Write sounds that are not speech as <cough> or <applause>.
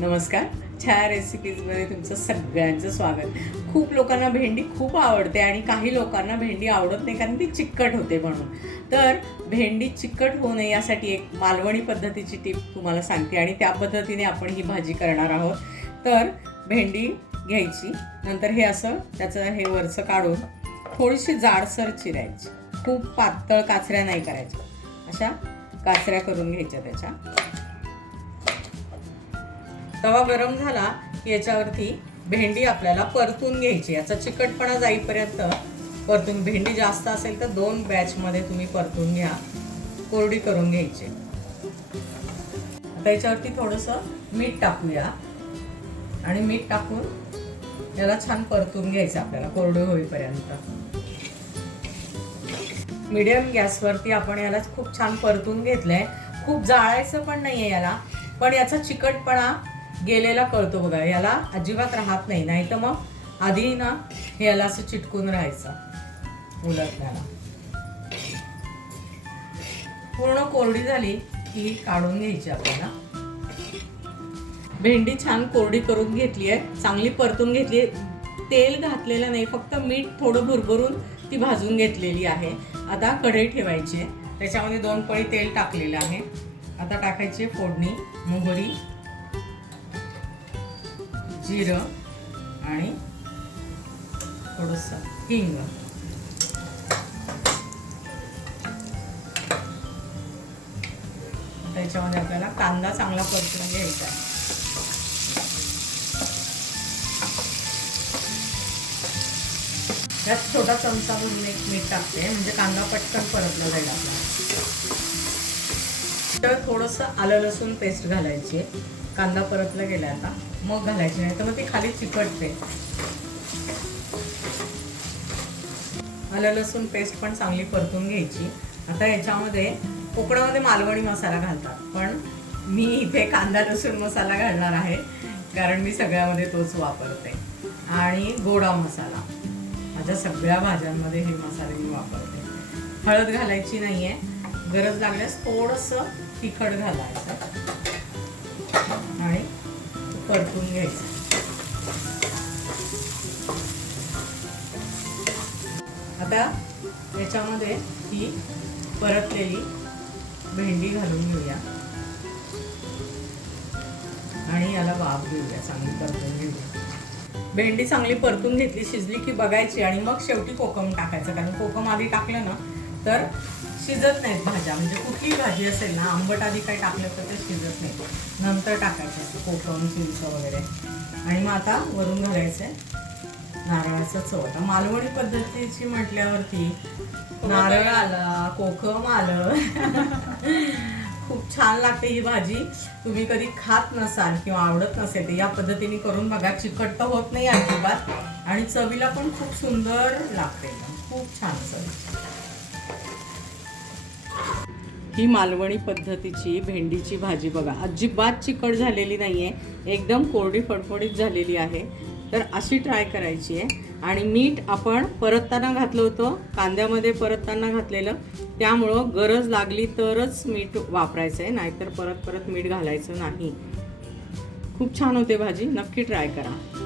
नमस्कार. छाया रेसिपीजमध्ये तुमचं सगळ्यांचं स्वागत. खूप लोकांना भेंडी खूप आवडते आणि काही लोकांना भेंडी आवडत नाही कारण ती चिकट होते म्हणून. तर भेंडी चिकट होऊ नये यासाठी एक मालवणी पद्धतीची टीप तुम्हाला सांगते आणि त्या पद्धतीने आपण ही भाजी करणार आहोत. तर भेंडी घ्यायची. नंतर हे असं त्याचं हे वरचं काढून थोडीशी जाडसर चिरायची. खूप पातळ काचऱ्या नाही करायच्या. अशा काचऱ्या करून घ्यायच्या त्याच्या. तवा गरम झाला की याच्यावरती भेंडी आपल्याला परतून घ्यायची. याचा चिकटपणा जाईपर्यंत परतून भेंडी जास्त असेल तर दोन बॅचमध्ये तुम्ही परतून घ्या. कोरडी करून घ्यायची. आता याच्यावरती थोडंसं मीठ टाकूया. आणि मीठ टाकून याला छान परतून घ्यायचं आपल्याला कोरडं होईपर्यंत. मिडियम गॅसवरती आपण याला खूप छान परतून घेतलंय. खूप जाळायचं पण नाहीये याला. पण याचा चिकटपणा गेलेला कळतो बघा याला अजिबात राहत नाही नाही तर मग आधी ना हे याला असं चिटकून राहायचं उलटण्याला. पूर्ण कोरडी झाली की काढून घ्यायची आपल्याला. भेंडी छान कोरडी करून घेतली आहे चांगली परतून घेतली तेल घातलेलं नाही फक्त मीठ थोडं भरभरून ती भाजून घेतलेली आहे. आता कढई ठेवायची आहे. त्याच्यामध्ये दोन पळी तेल टाकलेलं आहे. आता टाकायची फोडणी मोहरी जिरं आणि थोडंसं हिंग. त्याच्यामध्ये आपल्याला कांदा चांगला परतून घ्यायचा आहे. त्यात छोटा चमचा भरून एक मीठ टाकते म्हणजे कांदा पटकन परतला जाईल आपला. तर थोडंसं आलं लसूण पेस्ट घालायची. आहे कांदा परतला गेला आता. मग घालायची नाही तर मग ती खाली चिकटते. आलं लसूण पेस्ट पण चांगली परतून घ्यायची. आता याच्यामध्ये कोकणामध्ये मालवणी मसाला घालतात. पण मी इथे कांदा लसूण मसाला घालणार आहे. कारण मी सगळ्यामध्ये तोच वापरते. आणि गोडा मसाला. माझ्या सगळ्या भाज्यांमध्ये हे मसाले मी वापरते. हळद घालायची नाही आहे गरज लागल्यास थोडंसं तिखट घालायचं. परतून घ्यायचं. आता याच्यामध्ये ही परतलेली भेंडी घालून घेऊया. आणि याला वाफ घेऊया चांगली परतून घेऊया. भेंडी चांगली परतून घेतली शिजली की बघायची आणि मग शेवटी कोकम टाकायचं. कारण कोकम आधी टाकलं ना तर शिजत नाहीत भाज्या. म्हणजे कुठलीही भाजी असेल ना आंबट आधी काही टाकलं तर ते शिजत नाही नंतर टाकायचं असं कोकम चिंच वगैरे. आणि मग आता वरून घालायचं नारळाचं चव. आता मालवणी पद्धतीची म्हटल्यावरती नारळ आला कोकम आलं. <laughs> खूप छान लागते ही भाजी. तुम्ही कधी खात नसाल किंवा आवडत नसेल तर या पद्धतीने करून बघा. चिकट तर होत नाही अजिबात. आणि चवीला पण खूप सुंदर लागते. खूप छान चव. ही मालवणी पद्धतीची भेंडीची भाजी बघा. अजिबात चिकट झालेली नाही आहे एकदम कोरडी फडफडीत झालेली आहे. तर अशी ट्राय करायची आहे. आणि मीठ आपण परतताना घातलं होतं. कांद्यामध्ये परतताना घातलेलं. त्यामुळं गरज लागली तरच मीठ वापरायचं आहे नाहीतर परत परत मीठ घालायचं नाही. खूप छान होते भाजी. नक्की ट्राय करा.